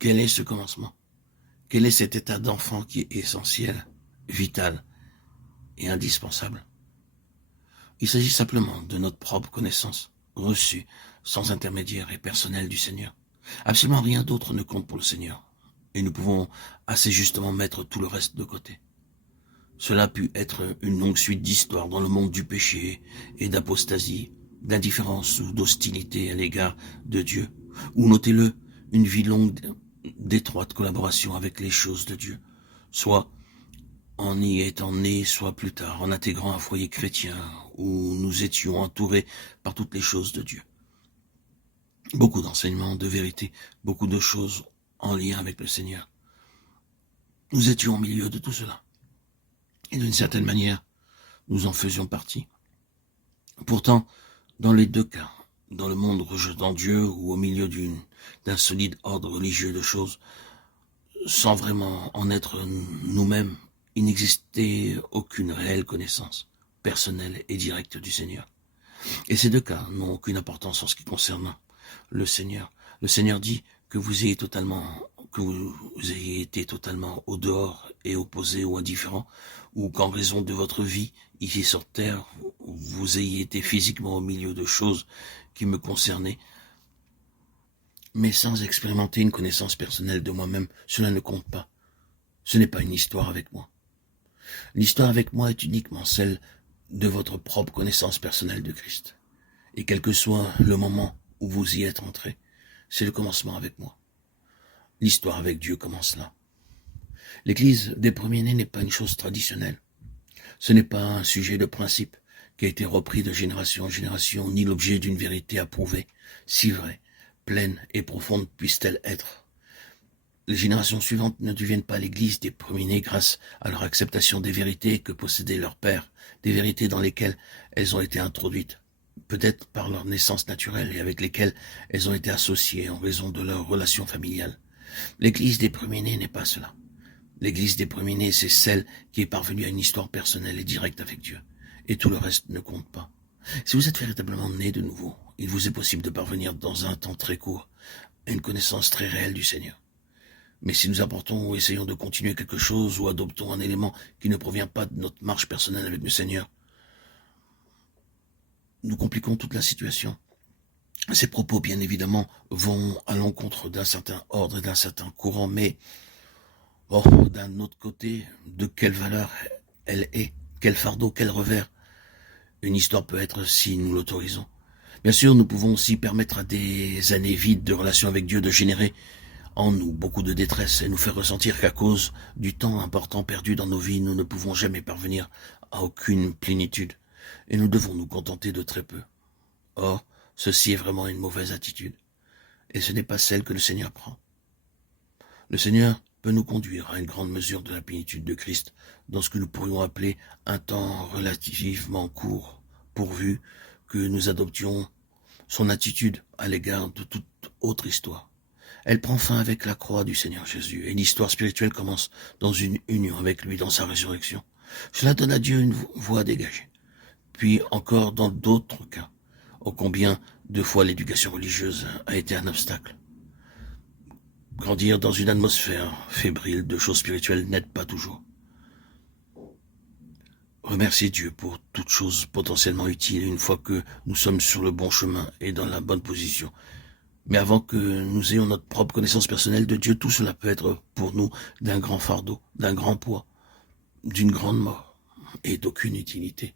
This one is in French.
Quel est ce commencement? Quel est cet état d'enfant qui est essentiel, vital et indispensable? Il s'agit simplement de notre propre connaissance, reçue, sans intermédiaire et personnelle du Seigneur. Absolument rien d'autre ne compte pour le Seigneur, et nous pouvons assez justement mettre tout le reste de côté. Cela a pu être une longue suite d'histoires dans le monde du péché et d'apostasie, d'indifférence ou d'hostilité à l'égard de Dieu, ou notez-le, une vie longue d'étroite collaboration avec les choses de Dieu, soit en y étant nés, soit plus tard, en intégrant un foyer chrétien où nous étions entourés par toutes les choses de Dieu. Beaucoup d'enseignements, de vérités, beaucoup de choses en lien avec le Seigneur. Nous étions au milieu de tout cela. Et d'une certaine manière, nous en faisions partie. Pourtant, dans les deux cas, dans le monde rejetant Dieu ou au milieu d'un solide ordre religieux de choses, sans vraiment en être nous-mêmes, il n'existait aucune réelle connaissance personnelle et directe du Seigneur. Et ces deux cas n'ont aucune importance en ce qui concerne le Seigneur. Le Seigneur dit que vous ayez été totalement au dehors et opposé ou indifférent, ou qu'en raison de votre vie ici sur terre, vous ayez été physiquement au milieu de choses qui me concernaient, mais sans expérimenter une connaissance personnelle de moi-même, cela ne compte pas. Ce n'est pas une histoire avec moi. L'histoire avec moi est uniquement celle de votre propre connaissance personnelle de Christ. Et quel que soit le moment où vous y êtes entré, c'est le commencement avec moi. L'histoire avec Dieu commence là. L'Église des premiers-nés n'est pas une chose traditionnelle. Ce n'est pas un sujet de principe qui a été repris de génération en génération, ni l'objet d'une vérité approuvée, si vraie, pleine et profonde puisse-t-elle être. Les générations suivantes ne deviennent pas l'Église des premiers-nés grâce à leur acceptation des vérités que possédait leur père, des vérités dans lesquelles elles ont été introduites, peut-être par leur naissance naturelle et avec lesquelles elles ont été associées en raison de leur relation familiale. L'Église des premiers-nés n'est pas cela. L'Église des premiers-nés, c'est celle qui est parvenue à une histoire personnelle et directe avec Dieu. Et tout le reste ne compte pas. Si vous êtes véritablement né de nouveau, il vous est possible de parvenir dans un temps très court à une connaissance très réelle du Seigneur. Mais si nous apportons ou essayons de continuer quelque chose ou adoptons un élément qui ne provient pas de notre marche personnelle avec le Seigneur, nous compliquons toute la situation. Ces propos, bien évidemment, vont à l'encontre d'un certain ordre et d'un certain courant, mais d'un autre côté, de quelle valeur elle est, quel fardeau, quel revers une histoire peut être si nous l'autorisons. Bien sûr, nous pouvons aussi permettre à des années vides de relation avec Dieu de générer en nous beaucoup de détresse et nous faire ressentir qu'à cause du temps important perdu dans nos vies, nous ne pouvons jamais parvenir à aucune plénitude et nous devons nous contenter de très peu. Or, ceci est vraiment une mauvaise attitude et ce n'est pas celle que le Seigneur prend. Le Seigneur peut nous conduire à une grande mesure de la plénitude de Christ dans ce que nous pourrions appeler un temps relativement court, pourvu que nous adoptions son attitude à l'égard de toute autre histoire. Elle prend fin avec la croix du Seigneur Jésus, et l'histoire spirituelle commence dans une union avec lui dans sa résurrection. Cela donne à Dieu une voie dégagée. Puis encore dans d'autres cas, ô combien de fois l'éducation religieuse a été un obstacle. Grandir dans une atmosphère fébrile de choses spirituelles n'aide pas toujours. Remerciez Dieu pour toute chose potentiellement utile une fois que nous sommes sur le bon chemin et dans la bonne position. Mais avant que nous ayons notre propre connaissance personnelle de Dieu, tout cela peut être pour nous d'un grand fardeau, d'un grand poids, d'une grande mort et d'aucune utilité.